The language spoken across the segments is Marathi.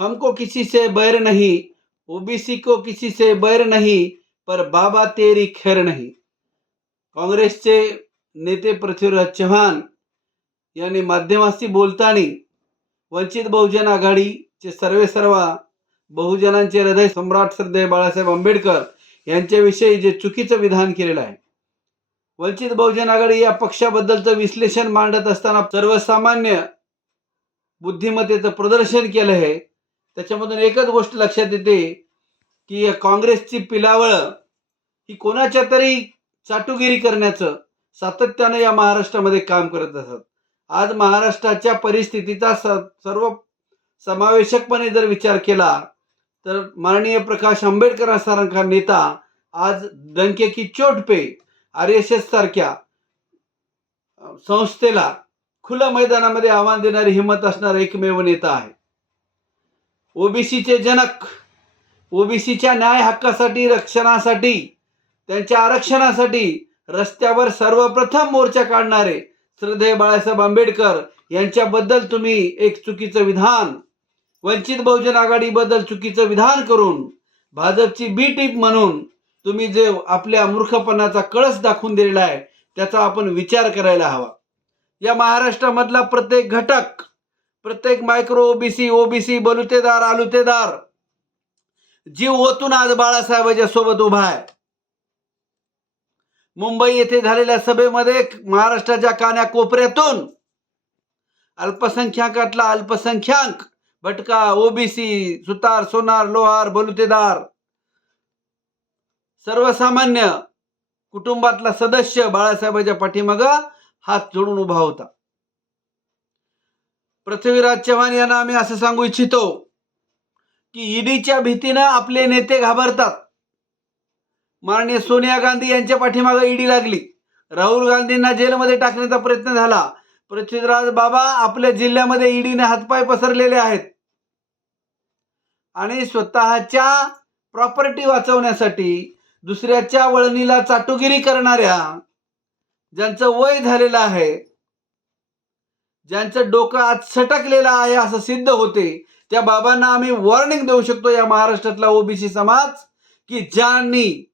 हमको किसी से बैर नहीं ओबीसी को किसी से बैर नहीं पर बाबा तेरी खैर नहीं। काँग्रेसचे नेते पृथ्वीराज चव्हाण यांनी माध्यमाशी बोलताना वंचित बहुजन आघाडीचे सर्वे सर्वा बहुजनांचे हृदय सम्राट श्रद्धे बाळासाहेब आंबेडकर यांच्याविषयी जे चुकीचं विधान केलेलं आहे. वंचित बहुजन आघाडी या पक्षाबद्दलचं विश्लेषण मांडत असताना सर्वसामान्य बुद्धिमत्तेचं प्रदर्शन केलं आहे. त्याच्यामधून एकच गोष्ट लक्षात येते की काँग्रेसची पिलावळ ही कोणाच्या तरी चाटुगिरी करण्याचं सातत्यानं या महाराष्ट्रामध्ये काम करत असत. आज महाराष्ट्राच्या परिस्थितीचा सर्व समावेशकपणे जर विचार केला तर माननीय प्रकाश आंबेडकरांसारखा नेता आज डंके की चोट पे आर एस एस सारख्या संस्थेला खुल्या मैदानामध्ये आव्हान देणारी हिंमत असणारा एकमेव नेता आहे. ओबीसीचे जनक ओबीसीच्या न्याय हक्कासाठी रक्षणासाठी त्यांच्या आरक्षणासाठी रस्त्यावर सर्वप्रथम मोर्चा काढणारे श्रद्धेय बाळासाहेब आंबेडकर यांच्याबद्दल तुम्ही एक चुकीचं विधान वंचित बहुजन आघाडीबद्दल चुकीचं विधान करून भाजपची बी टीप म्हणून तुम्ही जे आपल्या मूर्खपणाचा कळस दाखवून दिलेला आहे त्याचा आपण विचार करायला हवा. या महाराष्ट्रामधला प्रत्येक घटक प्रत्येक मायक्रो ओबीसी ओबीसी बलुतेदार आलुतेदार. जीव ओतून आज बाळासाहेबांच्या सोबत उभा आहे. मुंबई येथे झालेल्या सभेमध्ये महाराष्ट्राच्या कान्या कोपऱ्यातून अल्पसंख्याकातला अल्पसंख्याक भटका ओबीसी सुतार सोनार लोहार बलुतेदार. सर्वसामान्य कुटुंबातला सदस्य बाळासाहेबांच्या पाठीमाग हात जोडून उभा होता. पृथ्वीराज चव्हाण यांना आम्ही असं सांगू इच्छितो की ईडीच्या भीतीनं आपले नेते घाबरतात. माननीय सोनिया गांधी यांच्या पाठीमागे ईडी लागली. राहुल गांधींना जेलमध्ये टाकण्याचा प्रयत्न झाला. पृथ्वीराज बाबा आपल्या जिल्ह्यामध्ये ईडीने हातपाय पसरलेले आहेत. आणि स्वतःच्या प्रॉपर्टी वाचवण्यासाठी दुसऱ्याच्या वळणीला चाटुगिरी करणाऱ्या ज्यांचं वय झालेलं आहे ज्यांचं डोकं आज सटकलेलं आहे असं सिद्ध होते. त्या बाबांना आम्ही वॉर्निंग देऊ शकतो या महाराष्ट्रातला ओबीसी समाज की ज्यांनी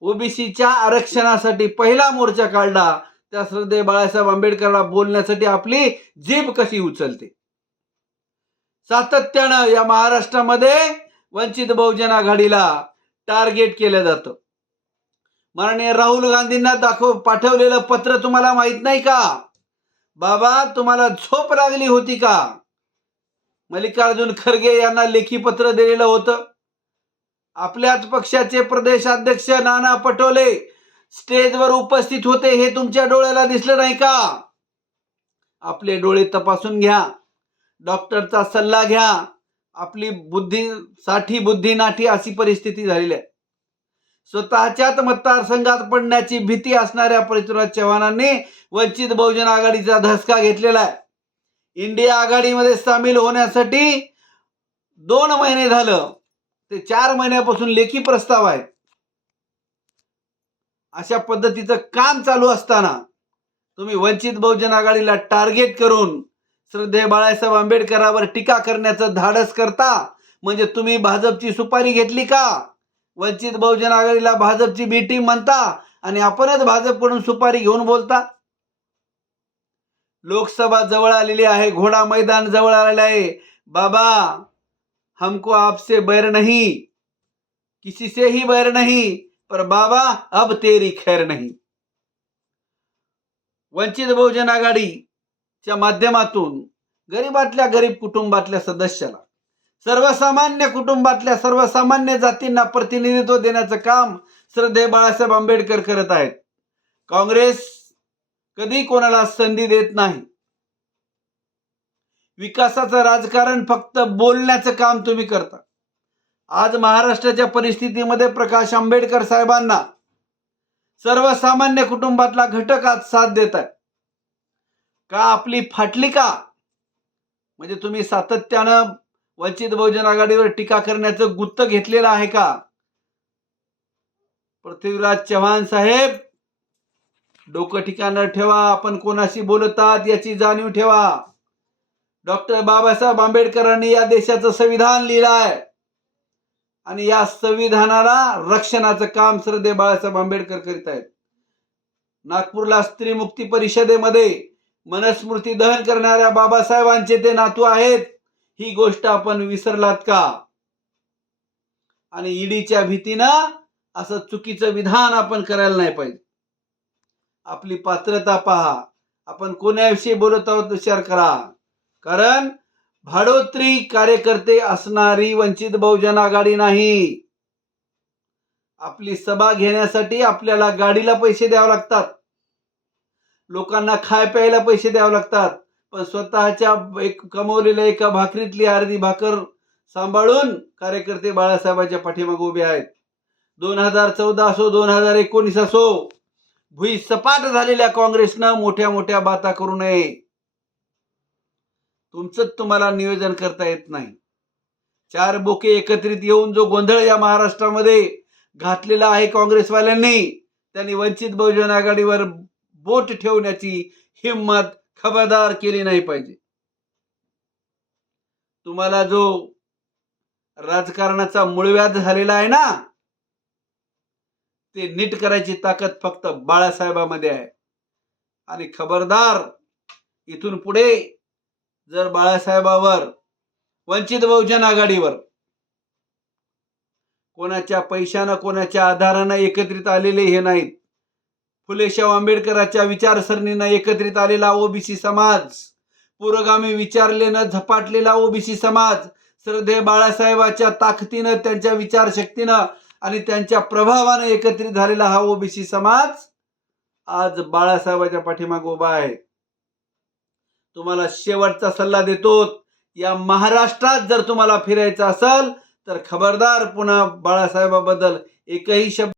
ओबीसीच्या आरक्षणासाठी पहिला मोर्चा काढला त्या श्रद्धे बाळासाहेब आंबेडकरला बोलण्यासाठी आपली जीभ कशी उचलते? सातत्यानं या महाराष्ट्रामध्ये वंचित बहुजन आघाडीला टार्गेट केलं जातं. माननीय राहुल गांधींना दाखव पाठवलेलं पत्र तुम्हाला माहीत नाही का? बाबा तुम्हाला झोप लागली होती का? मल्लिकार्जुन खरगे यांना लेखी पत्र दिलेलं होतं. आपल्याच पक्षाचे प्रदेशाध्यक्ष नाना पटोले स्टेजवर उपस्थित होते हे तुमच्या डोळ्याला दिसलं नाही का? आपले डोळे तपासून घ्या. डॉक्टरचा सल्ला घ्या. आपली बुद्धी साठी बुद्धी नाठी अशी परिस्थिती झालेली आहे. स्वतःच्याच मतदारसंघात पडण्याची भीती असणाऱ्या पृथ्वीराज चव्हाणांनी वंचित बहुजन आघाडीचा धसका घेतलेला आहे. इंडिया आघाडीमध्ये सामील होण्यासाठी दोन महिने झालं. ते चार महिन्यापासून लेखी प्रस्ताव आहेत. अशा पद्धतीचं काम चालू असताना तुम्ही वंचित बहुजन आघाडीला टार्गेट करून श्रद्धे बाळासाहेब आंबेडकरावर टीका करण्याचं धाडस करता. म्हणजे तुम्ही भाजपची सुपारी घेतली का? वंचित बहुजन आघाडीला भाजपची बी टीम म्हणता आणि आपणच भाजपकडून सुपारी घेऊन बोलता? लोकसभा जवळ आलेली आहे घोडा मैदान जवळ आलेलं आहे. बाबा हमको आपसे बैर नाही. किसी से ही बैर नाही पर बाबा अब तेरी खैर नहीं. वंचित बहुजन आघाडीच्या माध्यमातून गरीबातल्या गरीब कुटुंबातल्या सदस्याला सर्वसामान्य कुटुंबातल्या सर्वसामान्य जातींना प्रतिनिधित्व देण्याचं काम श्रद्धे बाळासाहेब आंबेडकर करत आहेत. काँग्रेस कधी कोणाला संधी देत नाही? विकासाचं राजकारण फक्त बोलण्याचं काम तुम्ही करता. आज महाराष्ट्राच्या परिस्थितीमध्ये प्रकाश आंबेडकर साहेबांना सर्वसामान्य कुटुंबातला घटक आज साथ देत आहे का आपली फाटली का? म्हणजे तुम्ही सातत्यानं वंचित बहुजन आघाडीवर टीका करण्याचं गुत्त घेतलेलं आहे का? पृथ्वीराज चव्हाण साहेब डोकं ठिकाणं ठेवा आपण कोणाशी बोलतात याची जाणीव ठेवा. डॉक्टर बाबासाहेब आंबेडकरांनी या देशाचं संविधान लिहिलं आहे आणि या संविधानाला रक्षणाचं काम श्रद्धे बाळासाहेब आंबेडकर करीत आहेत. नागपूरला स्त्री मुक्ती परिषदेमध्ये मनस्मृती दहन करणाऱ्या बाबासाहेबांचे ते नातू आहेत. ही गोष्ट आपण विसरलात का? आणि ईडीच्या भीतीनं असं चुकीचं विधान आपण करायला नाही पाहिजे. आपली पात्रता पहा. आपण कोणाविषयी बोलत आहोत विचार करा. कारण भाडोत्री कार्यकर्ते असणारी वंचित बहुजन आघाडी नाही. आपली सभा घेण्यासाठी आपल्याला गाडीला पैसे द्यावे लागतात. लोकांना खाय प्यायला पैसे द्यावे लागतात. स्वतःच्या एक कमवलेल्या एका भाकरीतली अर्धी भाकर सांभाळून कार्यकर्ते बाळासाहेबांच्या पाठीमागे उभे आहेत. दोन हजार चौदा असो दोन हजार एकोणीस असो भुई सपाट झालेल्या काँग्रेसनं मोठ्या मोठ्या बाता करू नये. तुमचंच तुम्हाला नियोजन करता येत नाही. चार बोके एकत्रित येऊन जो गोंधळ या महाराष्ट्रामध्ये घातलेला आहे काँग्रेसवाल्यांनी त्यांनी वंचित बहुजन आघाडीवर बोट ठेवण्याची हिंमत खबरदार केली नाही पाहिजे. तुम्हाला जो राजकारणाचा मूळव्याध झालेला आहे ना ते नीट करायची ताकद फक्त बाळासाहेबामध्ये आहे. आणि खबरदार इथून पुढे जर बाळासाहेबावर वंचित बहुजन आघाडीवर कोणाच्या पैशानं कोणाच्या आधारानं एकत्रित आलेले हे नाहीत. फुलेशाव आंबेडकरांच्या विचारसरणीनं एकत्रित आलेला ओबीसी समाज. पुरोगामी विचारलेनं झपाटलेला ओबीसी समाज. श्रद्धे बाळासाहेबाच्या ताकदीनं त्यांच्या विचारशक्तीनं आणि त्यांच्या प्रभावानं एकत्रित झालेला हा ओबीसी समाज आज बाळासाहेबाच्या पाठीमागे उभा आहे. तुम्हाला शेवटचा सल्ला देतो या महाराष्ट्रात जर तुम्हाला फिरायचं असेल तर खबरदार पुन्हा बाळासाहेबाबद्दल एकही शब्द